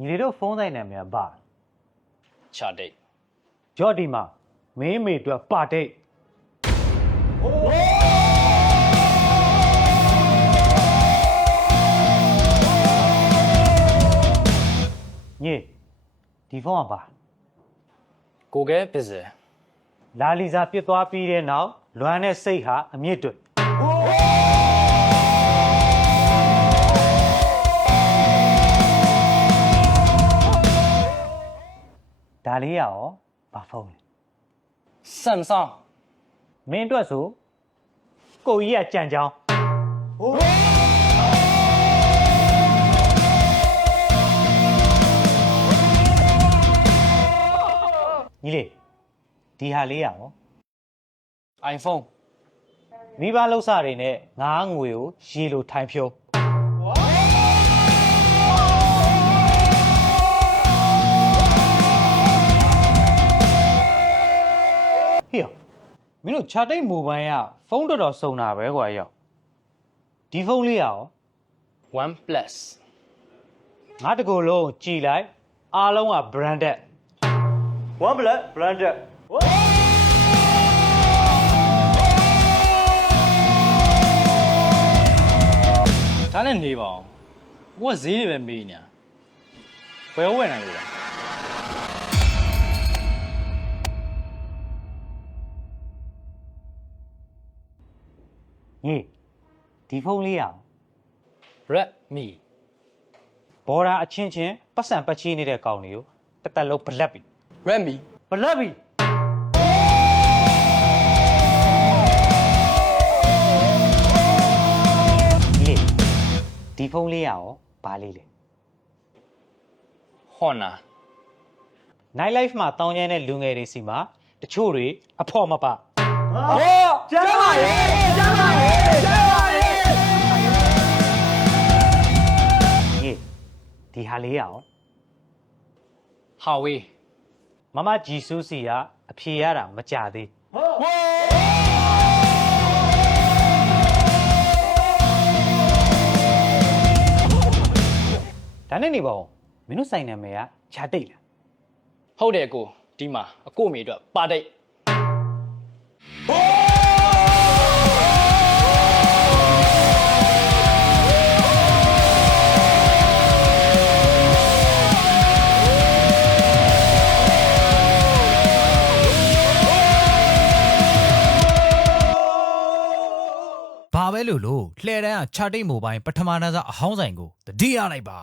ညီလေးတို့ဖုန်းဆိုင်နာမည်ကဘာချာတိတ်ဂျော့ဒီမှာမင်းမေအတွက်ပါတိတ်ညီဒီဖုန်းကဘာကိုကဲပစ္စည်းလာလီစာပြစ်သွားပြီးတဲ့နောက်လွမ်းတဲ့စိတ်ဟာအမြင့်တွ ဒါလေးရရောဘာဖုန်းလဲဆမ်ဆောင်မင်းအတွက်ဆိုကိုကြီးကကြံချောင်းညီလေးဒီဟာလေးရရောအိုင်ဖုန်းမိဘလှုပ်စာတွေနဲ့ငားငွေကိုရေလိုထိုင်ဖြုံး ဟေ့ရောမင်းတို့ခြာတိတ်မိုဘိုင်းကဖုန်းတော်တော်စုံတာပဲကွာရောက်ဒီဖုန်းလေးရရော1 plus ငါတကူလုံးကြည်လိုက်အားလုံးက branded one black branded ဒါနဲ့နေပါအောင်ကိုကဈေးတွေပဲမေးညာဘယ်ဝယ်နိုင်လို့လဲ ညီဒီဖုန်းလေးရရော Redmi ဘော်ဒါအချင်းချင်းပတ်စံပတ်ချီးနေတဲ့ကောင်လေးကိုတစ်သက်လုံးဘလက်ပြီ Redmi ဘလက်ပြီဒီဒီဖုန်းလေးရရောဘာလေးလဲ Honor night life မှာတောင်းကျမ်းတဲ့လူငယ်တွေစီမှာတချို့တွေအဖော်မပါ ကျမ်းပါရဲ့ကျမ်းပါရဲ့ကျမ်းပါရဲ့ညီဒီဟာလေးရရော Huawei မမဂျီဆူးစီကအဖြေရတာမကြသေးဒါနဲ့နေပါဦးမင်းတို့ဆိုင်နာမည်ကဂျာတိတ်လားဟုတ်တယ်ကိုဒီမှာအကိုမေအတွက်ပါတိတ် လို့လို့လှဲတန်းကခြာတိတ်မိုဘိုင်းပထမတန်းစားအဟောင်းဆိုင်ကိုတတိရလိုက်ပါ